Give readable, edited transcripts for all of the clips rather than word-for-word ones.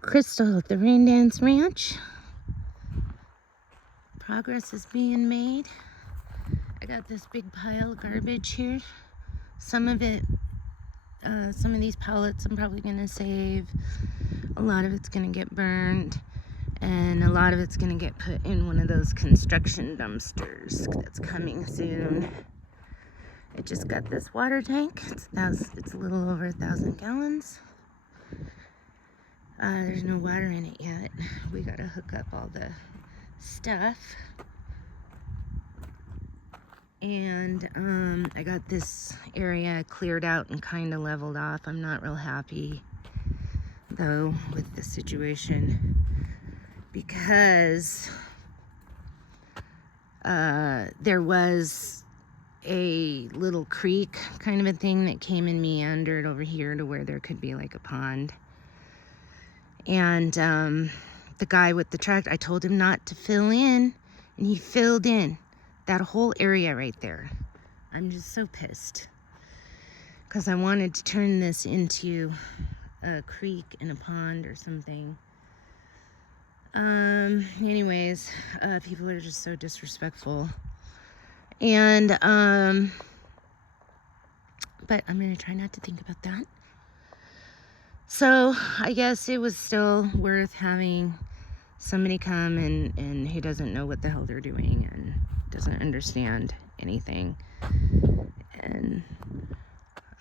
Crystal at the Rain Dance Ranch. Progress is being made. I got this big pile of garbage here. Some of it, some of these pallets I'm probably gonna save. A lot of it's gonna get burned, and a lot of it's gonna get put in one of those construction dumpsters that's coming soon. I just got this water tank. It's a little over 1,000 gallons. There's no water in it yet. We gotta hook up all the stuff. And I got this area cleared out and kind of leveled off. I'm not real happy though with the situation because there was a little creek kind of a thing that came and meandered over here to where there could be like a pond. And the guy with the tractor, I told him not to fill in, and he filled in that whole area right there. I'm just so pissed because I wanted to turn this into a creek and a pond or something. Anyways, people are just so disrespectful. And but I'm gonna try not to think about that. So I guess it was still worth having somebody come and who doesn't know what the hell they're doing and doesn't understand anything. And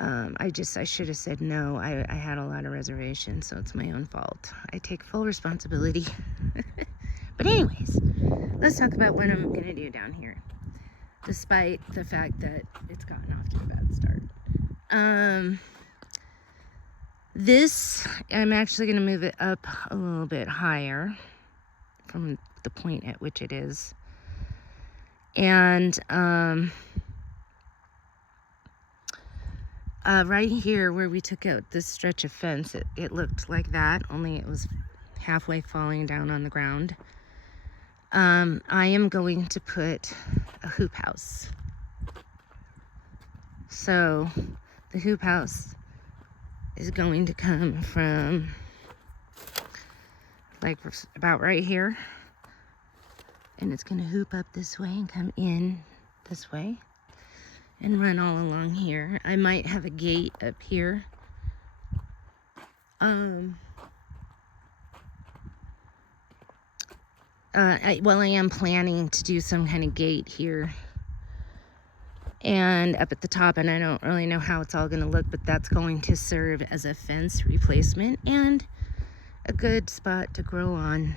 I should have said no. I had a lot of reservations, so it's my own fault. I take full responsibility. But anyways, let's talk about what I'm gonna do down here, despite the fact that it's gotten off to a bad start. I'm actually going to move it up a little bit higher from the point at which it is. And right here where we took out this stretch of fence, it looked like that, only it was halfway falling down on the ground. I am going to put a hoop house. So the hoop house is going to come from like about right here, and it's going to hoop up this way and come in this way and run all along here. I might have a gate up here. I am planning to do some kind of gate here and up at the top, and I don't really know how it's all going to look, but that's going to serve as a fence replacement and a good spot to grow on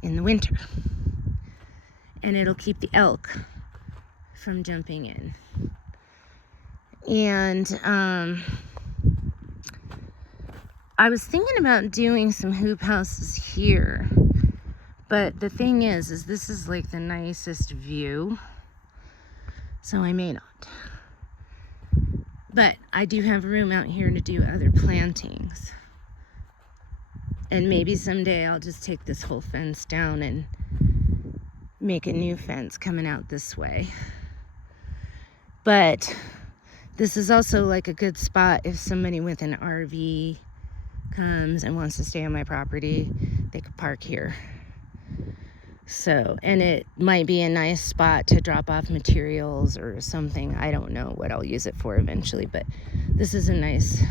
in the winter. And it'll keep the elk from jumping in. And I was thinking about doing some hoop houses here, but the thing is this is like the nicest view, so I may not. But I do have room out here to do other plantings. And maybe someday I'll just take this whole fence down and make a new fence coming out this way. But this is also like a good spot if somebody with an RV comes and wants to stay on my property, they could park here. So, and it might be a nice spot to drop off materials or something. I don't know what I'll use it for eventually, but this is a nice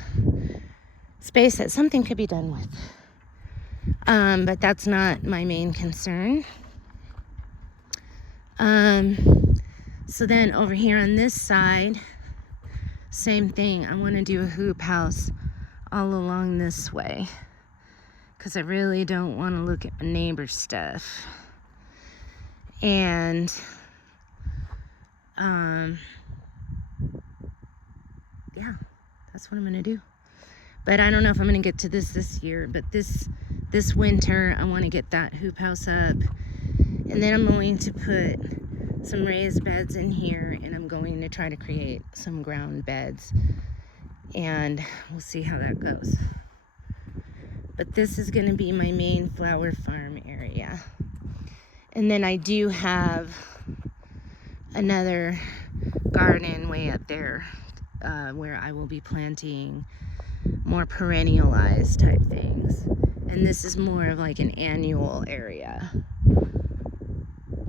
space that something could be done with. But that's not my main concern. So then over here on this side, same thing. I want to do a hoop house all along this way because I really don't want to look at my neighbor's stuff. And yeah, that's what I'm gonna do. But I don't know if I'm gonna get to this year, but this winter I want to get that hoop house up, and then I'm going to put some raised beds in here, and I'm going to try to create some ground beds, and we'll see how that goes. But this is going to be my main flower farm area. And then I do have another garden way up there where I will be planting more perennialized type things. And this is more of like an annual area,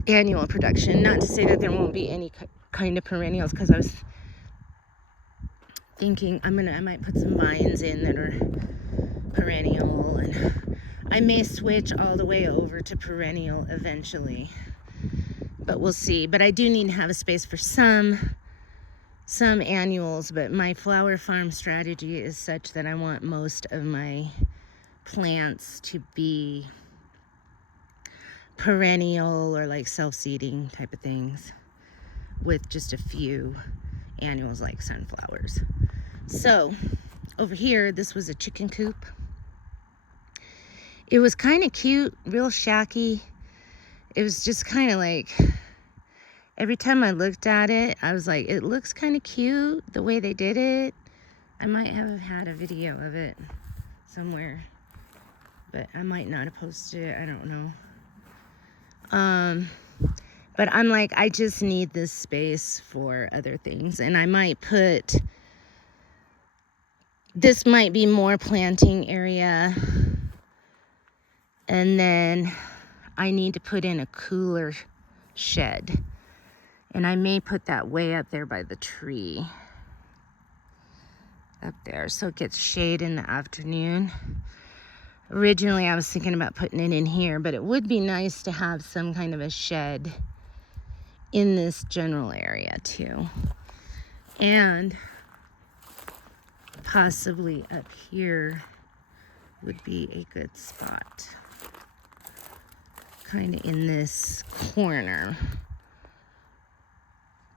annual production. Not to say that there won't be any kind of perennials, because I was thinking I might put some vines in that are perennial, and I may switch all the way over to perennial eventually, but we'll see. But I do need to have a space for some annuals, but my flower farm strategy is such that I want most of my plants to be perennial or like self-seeding type of things, with just a few annuals like sunflowers. So over here, this was a chicken coop. It was kind of cute, real shacky. It was just kind of like, every time I looked at it, I was like, it looks kind of cute the way they did it. I might have had a video of it somewhere, but I might not have posted it, I don't know. But I'm like, I just need this space for other things, and I might put, this might be more planting area, and then I need to put in a cooler shed, and I may put that way up there by the tree up there, so it gets shade in the afternoon. Originally I was thinking about putting it in here, but it would be nice to have some kind of a shed in this general area too, and possibly up here would be a good spot, kind of in this corner.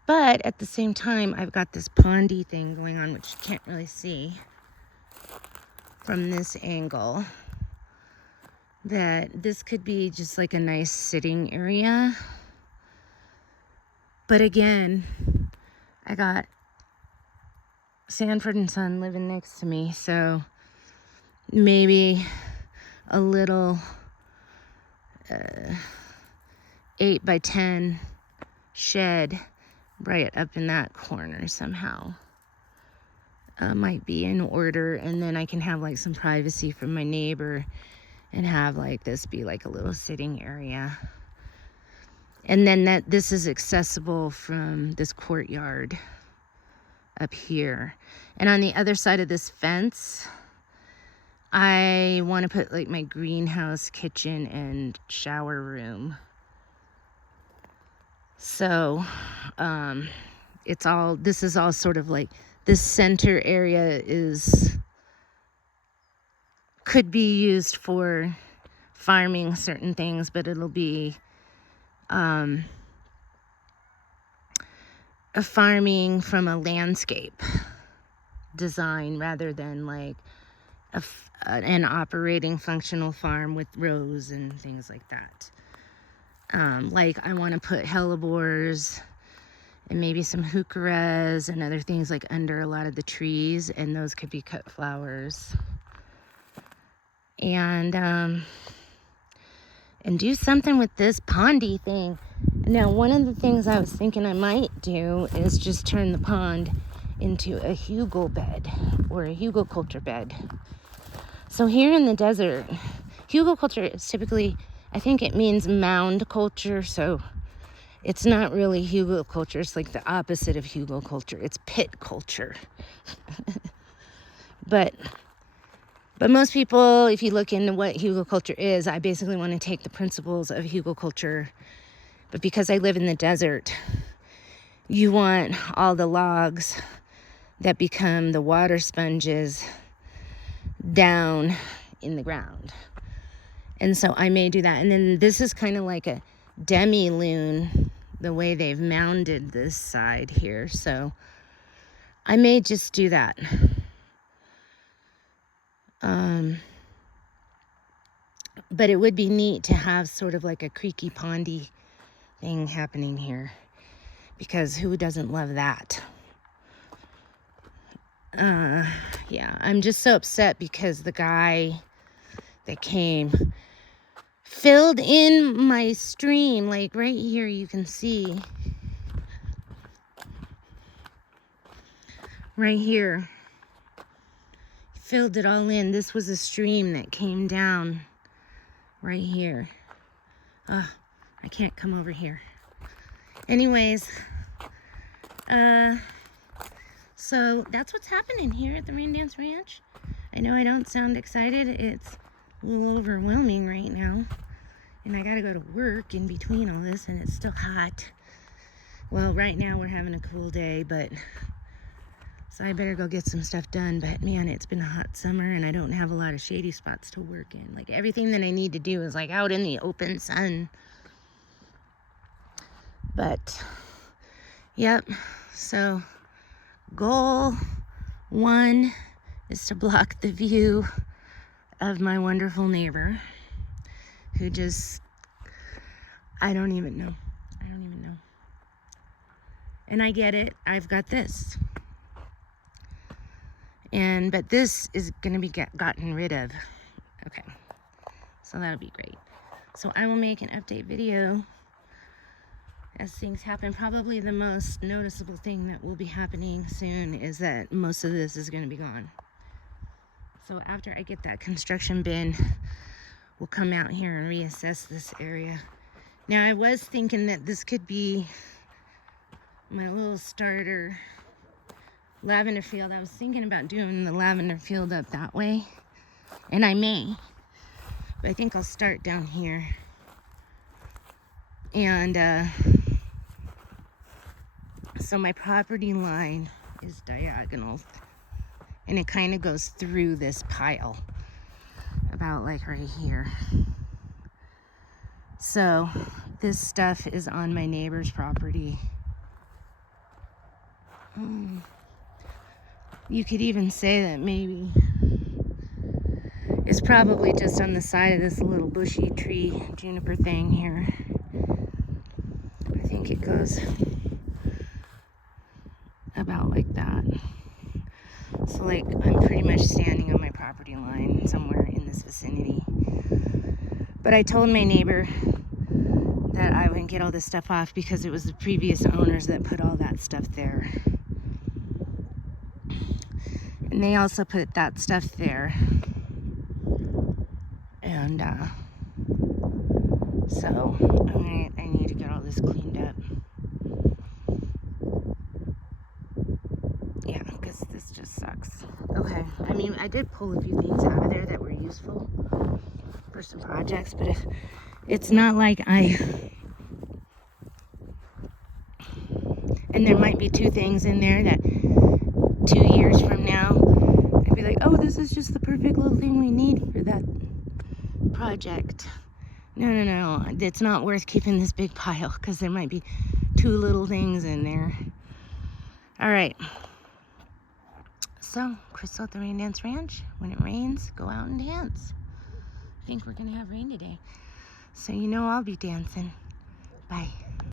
But at the same time, I've got this pondy thing going on, which you can't really see from this angle, that this could be just like a nice sitting area. But again, I got Sanford and Son living next to me, so maybe a little 8 by 10 shed right up in that corner somehow might be in order, and then I can have like some privacy from my neighbor and have like this be like a little sitting area. And then that this is accessible from this courtyard up here. And on the other side of this fence, I want to put like my greenhouse, kitchen, and shower room. So this is all sort of like, this center area could be used for farming certain things, but it'll be a farming from a landscape design rather than like an operating functional farm with rows and things like that. Like I want to put hellebores and maybe some heucheras and other things like under a lot of the trees, and those could be cut flowers. And do something with this pondy thing. Now, one of the things I was thinking I might do is just turn the pond into a hugel bed or a huglekulture bed. So here in the desert, huglekulture is typically, I think it means mound culture, so it's not really huglekulture. It's like the opposite of huglekulture. It's pit culture. But most people, if you look into what huglekulture is, I basically want to take the principles of huglekulture. But because I live in the desert, you want all the logs that become the water sponges down in the ground. And so I may do that. And then this is kind of like a demi-lune, the way they've mounded this side here. So I may just do that. But it would be neat to have sort of like a creaky pondy thing happening here, because who doesn't love that? Yeah, I'm just so upset because the guy that came filled in my stream, like right here you can see, right here, filled it all in. This was a stream that came down right here. I can't come over here. Anyways, so that's what's happening here at the Rain Dance Ranch. I know I don't sound excited. It's a little overwhelming right now. And I gotta go to work in between all this, and it's still hot. Well, right now we're having a cool day, but so I better go get some stuff done. But man, it's been a hot summer and I don't have a lot of shady spots to work in. Like everything that I need to do is like out in the open sun. But yep, so goal 1 is to block the view of my wonderful neighbor who just, I don't even know. And I get it, I've got this. But this is gonna be gotten rid of. Okay, so that'll be great. So I will make an update video as things happen. Probably the most noticeable thing that will be happening soon is that most of this is gonna be gone. So after I get that construction bin, we'll come out here and reassess this area. Now I was thinking that this could be my little starter lavender field. I was thinking about doing the lavender field up that way, and I may, but I think I'll start down here. And so my property line is diagonal, and it kind of goes through this pile about like right here. So this stuff is on my neighbor's property. You could even say that maybe it's probably just on the side of this little bushy tree, juniper thing here. I think it goes about like that. So like I'm pretty much standing on my property line somewhere in this vicinity. But I told my neighbor that I wouldn't get all this stuff off because it was the previous owners that put all that stuff there. And they also put that stuff there. And so I need to get all this cleaned up. Yeah, because this just sucks. Okay, I mean, I did pull a few things out of there that were useful for some projects, but if it's not like and there might be 2 things in there that 2 years from now, I'd be like, oh, this is just the perfect little thing we need for that project. No, it's not worth keeping this big pile because there might be 2 little things in there. All right. So, Crystal at the Rain Dance Ranch. When it rains, go out and dance. I think we're gonna have rain today. So you know I'll be dancing. Bye.